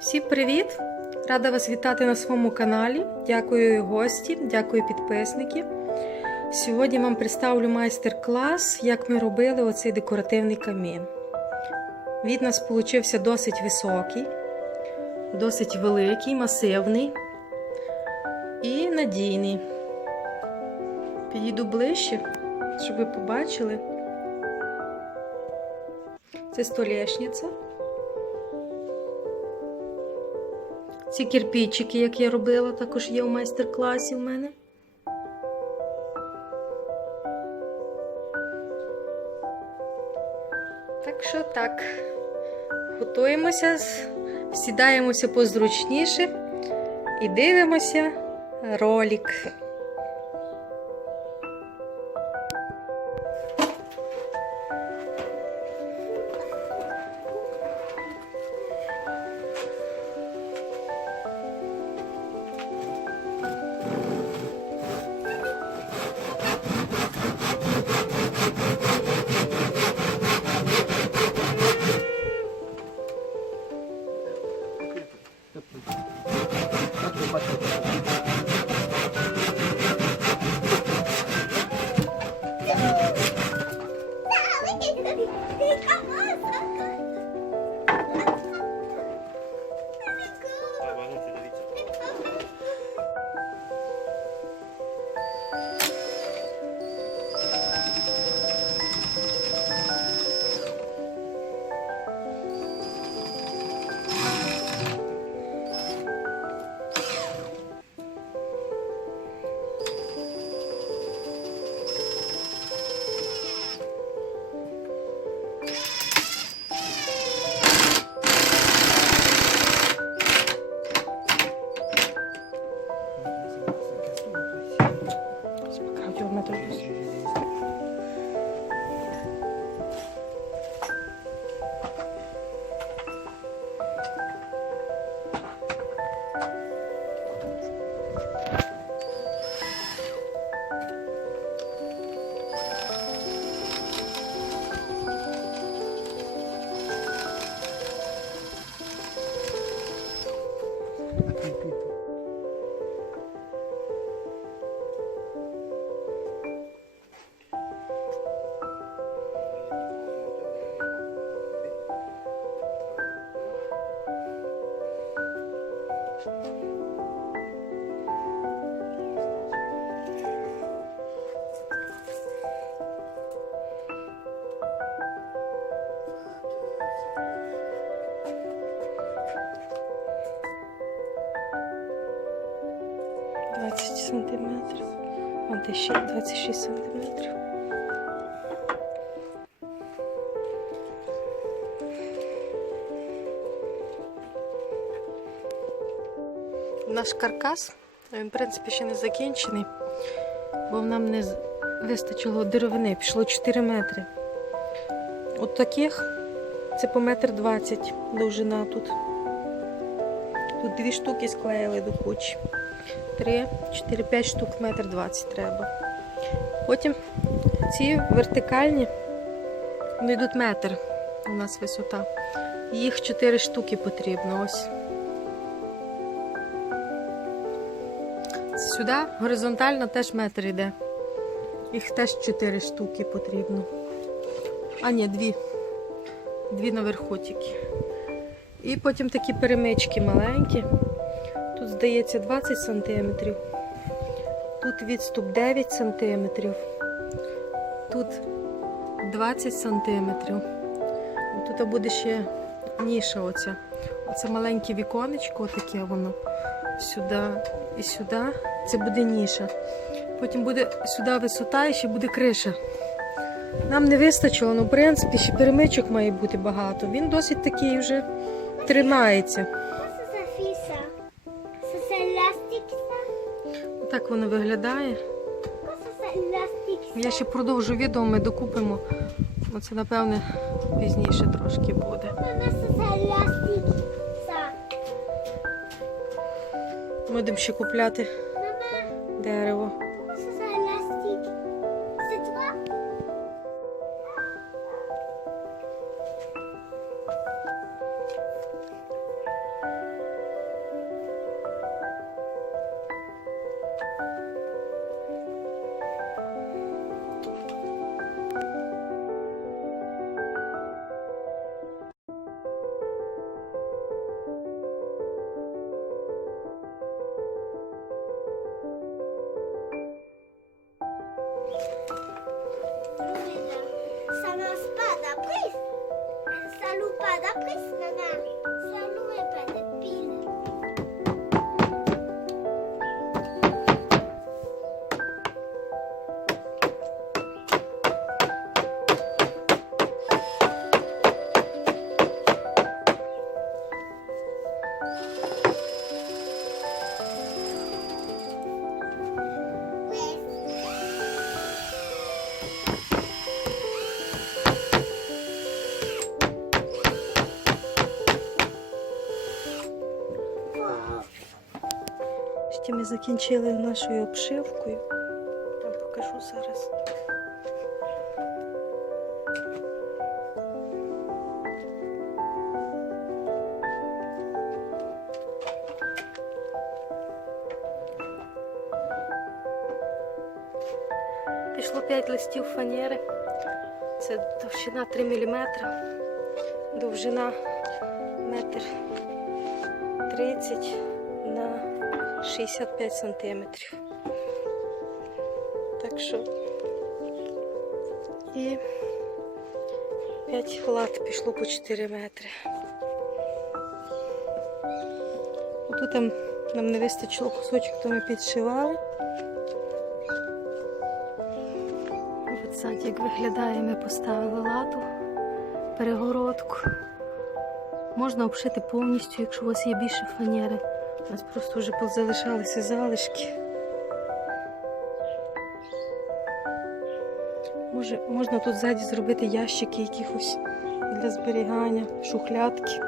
Всім привіт! Рада вас вітати на своєму каналі. Дякую гості, дякую підписники. Сьогодні вам представлю майстер-клас, як ми робили оцей декоративний камін. Він у нас получився досить високий, досить великий, масивний і надійний. Підійду ближче, щоб ви побачили. Це столешниця. Ці кирпичики, як я робила, також є у майстер-класі в мене. Так що так, готуємося, сідаємося позручніше і дивимося ролик. Сантиметрів, а ще 26 сантиметрів. Наш каркас, він, в принципі, ще не закінчений, бо нам не вистачило деревини, пішло 4 метри. От таких, це по 1,20 м довжина тут. Тут 2 штуки склеїли до кучі. 3, 4, 5 штук, 1,20 м треба. Потім ці вертикальні, вони йдуть метр, у нас висота. Їх 4 штуки потрібно, ось. Сюди горизонтально теж метр йде. Їх теж 4 штуки потрібно. А ні, 2. 2 наверху тільки. І потім такі перемички маленькі. Тут, здається, 20 см. Тут відступ 9 см. Тут 20 см. Тут буде ще ніша оця. Оце маленьке віконечко, таке воно. Сюди і сюди. Це буде ніша. Потім буде сюди висота і ще буде криша. Нам не вистачило, але в принципі ще перемичок має бути багато. Він досить такий вже тримається. Так воно виглядає. Я ще продовжу відео, ми докупимо. Оце, напевне, пізніше трошки буде. Будемо ще купляти дерево. Нарешті ми закінчили нашою обшивкою. Я покажу зараз. Пішло 5 листів фанери. Це товщина 3 мм, довжина 1,30 м на 65 см. Так що і 5 лат пішло по 4 метри. Тут нам не вистачило кусочок, то ми підшивали. От як виглядає, ми поставили лату, перегородку. Можна обшити повністю, якщо у вас є більше фанери. У нас просто вже залишалися залишки. Можна тут ззаді зробити ящики якихось для зберігання, шухлядки.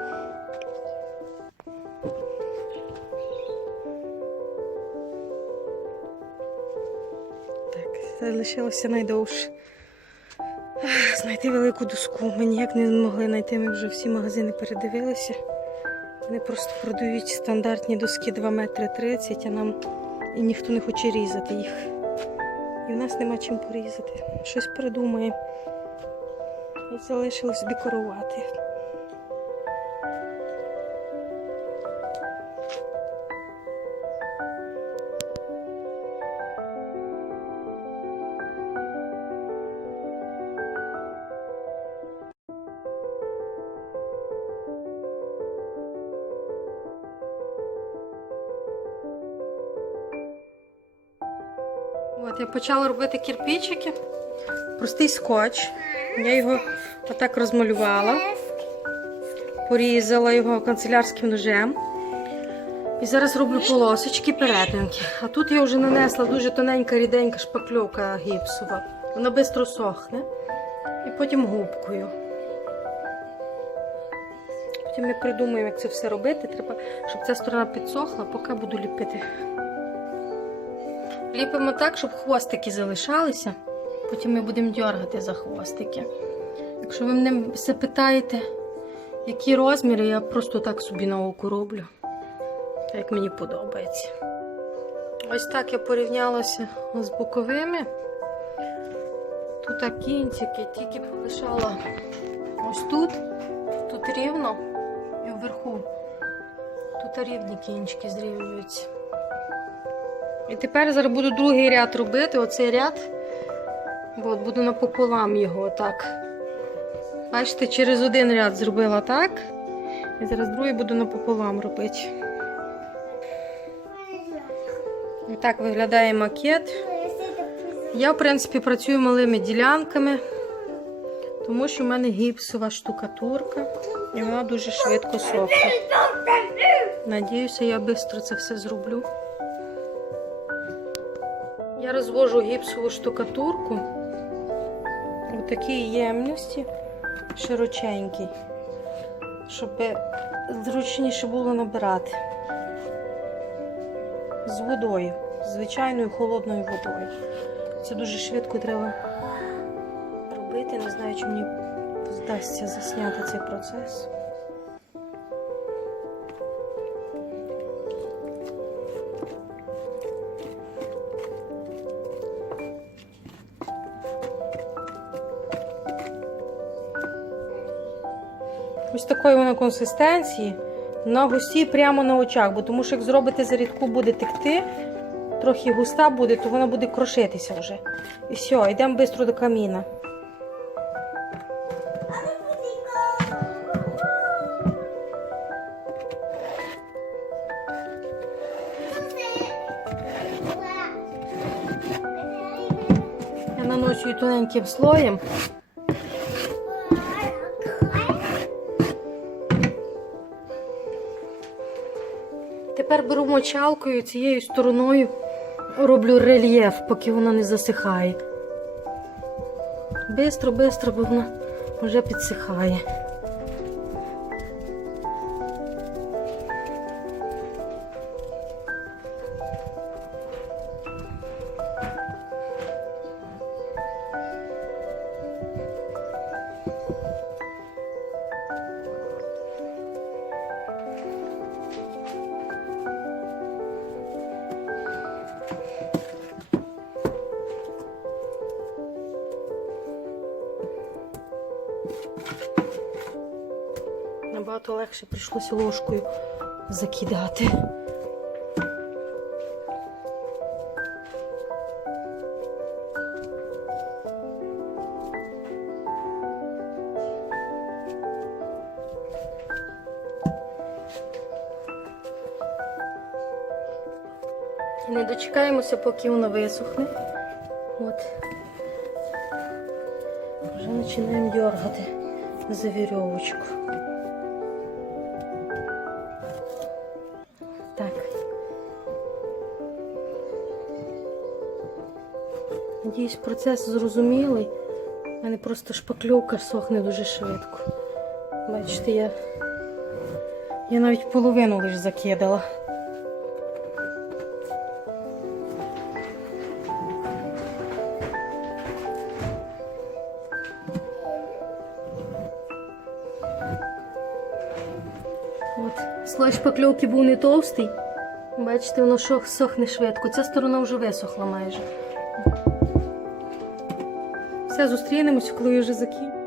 Так, залишилося найдовше. Знайти велику доску. Ми ніяк не могли знайти, ми вже всі магазини передивилися. Вони просто продають стандартні доски 2,30 метри, а нам і ніхто не хоче різати їх. І в нас нема чим порізати. Щось придумаємо. І залишилось декорувати. От, я почала робити кирпичики. Простий скотч. Я його отак розмалювала. Порізала його канцелярським ножем. І зараз роблю полосочки, перетинки. А тут я вже нанесла дуже тоненька, ріденька шпакльовка гіпсова. Вона швидко сохне. І потім губкою. Потім ми придумаємо, як це все робити. Треба, щоб ця сторона підсохла, поки буду ліпити. Ліпимо так, щоб хвостики залишалися. Потім ми будемо дергати за хвостики. Якщо ви мене запитаєте, які розміри, я просто так собі на око роблю. Так, як мені подобається. Ось так я порівнялася з боковими. Тут кінчики, тільки полишала ось тут. Тут рівно і вверху. Тут рівні кінчики зрівнюються. І тепер зараз буду другий ряд робити, оцей ряд. От, буду напополам його отак. Бачите, через один ряд зробила так. І зараз другий буду напополам робити. І так виглядає макет. Я, в принципі, працюю малими ділянками, тому що в мене гіпсова штукатурка. І вона дуже швидко сохне. Надіюся, я швидко це все зроблю. Я розвожу гіпсову штукатурку у такій ємності, широченькій, щоб зручніше було набирати. З водою, звичайною холодною водою. Це дуже швидко треба робити, не знаю, чи мені вдасться засняти цей процес. Ось такої вона консистенції, на густій прямо на очах, бо тому що як зробите зарідку, буде текти, трохи густа буде, то вона буде крошитися вже. І все, йдемо швидко до каміна. Я наношу її тоненьким слоєм. Тепер беру мочалкою, цією стороною роблю рельєф, поки вона не засихає. Бистро, бо вона вже підсихає. набагато легше прийшлося ложкою закидати. Не дочекаємося, поки воно висохне. От. Вже починаємо дергати за вірьовочку. Так. Надіюсь, процес зрозумілий. У мене просто шпакльовка сохне дуже швидко. Бачите, я навіть половину лише закидала. От. Слой шпакльовки був не товстий. Бачите, воно сохне швидко. Ця сторона вже висохла майже. Все, зустрінемося, коли я вже закину.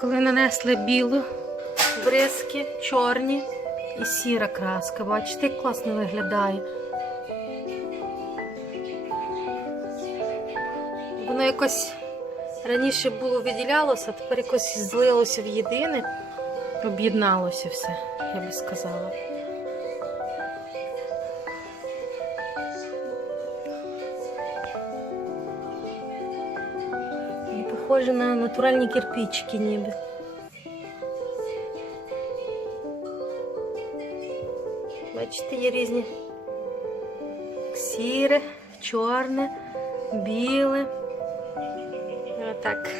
Коли нанесли білу, бризки, чорні і сіра краска. Бачите, як класно виглядає. Воно якось раніше було виділялося, а тепер якось злилося в єдине, об'єдналося все, я би сказала. І похоже на натуральні кирпичики ніби. Бачите, є різні сіре, чорне, біле. Отак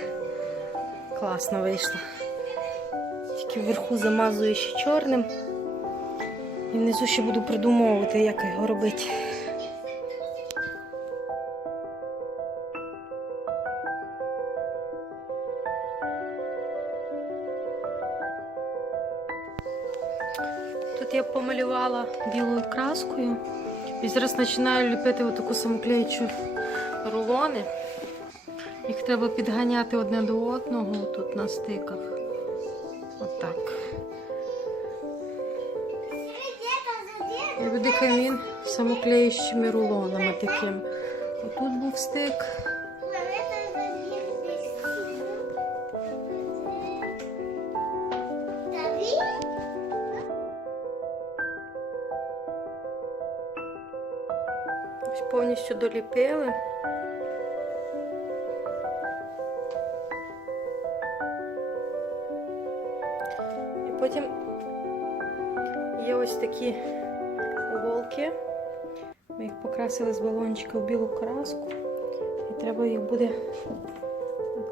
класно вийшло. Тільки вверху замазую ще чорним. І внизу ще буду придумовувати, як його робити. Тут я помалювала білою краскою. І зараз починаю ліпити отаку самоклеючу рулони. Їх треба підганяти одне до одного тут на стиках. Отак. І буде камін з самоклеючими рулонами таким. Отут був стик. Ось повністю доліпили. І потім є ось такі уголки. Ми їх покрасили з балончика в білу краску. І треба їх буде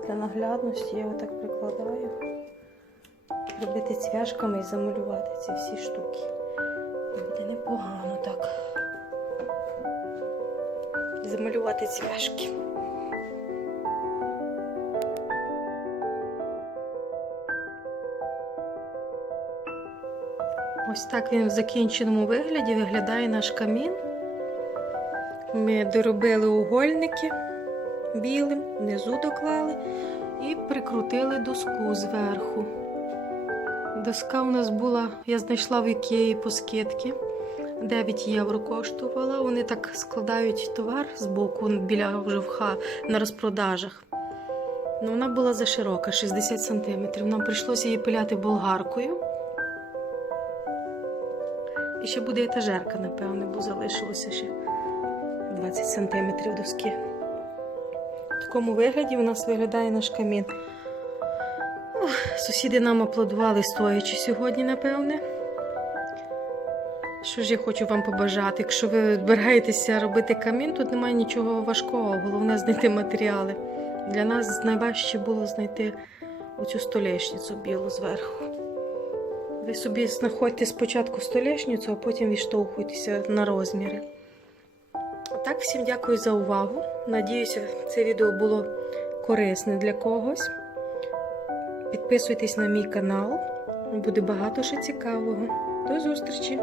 для наглядності, я отак прикладаю, робити цвяшками і замалювати ці всі штуки. Буде непогано так. Замалювати цвяшки. Ось так він в закінченому вигляді виглядає наш камін. Ми доробили угольники білим, внизу доклали і прикрутили доску зверху. Доска у нас була, я знайшла в Ікеї по скидці. 9 євро коштувала. Вони так складають товар з боку біля вживха на розпродажах. Ну, вона була заширока, 60 см. Нам прийшлося її пиляти болгаркою. І ще буде етажерка, напевне, бо залишилося ще 20 см доски. В такому вигляді у нас виглядає наш камін. Сусіди нам аплодували стоячи сьогодні, напевне. Що ж я хочу вам побажати? Якщо ви збираєтеся робити камін, тут немає нічого важкого, головне знайти матеріали. Для нас найважче було знайти оцю столешницю білу зверху. Ви собі знаходьте спочатку столешницю, а потім відштовхуйтеся на розміри. Так, всім дякую за увагу. Надіюся, це відео було корисне для когось. Підписуйтесь на мій канал, буде багато ще цікавого. До зустрічі!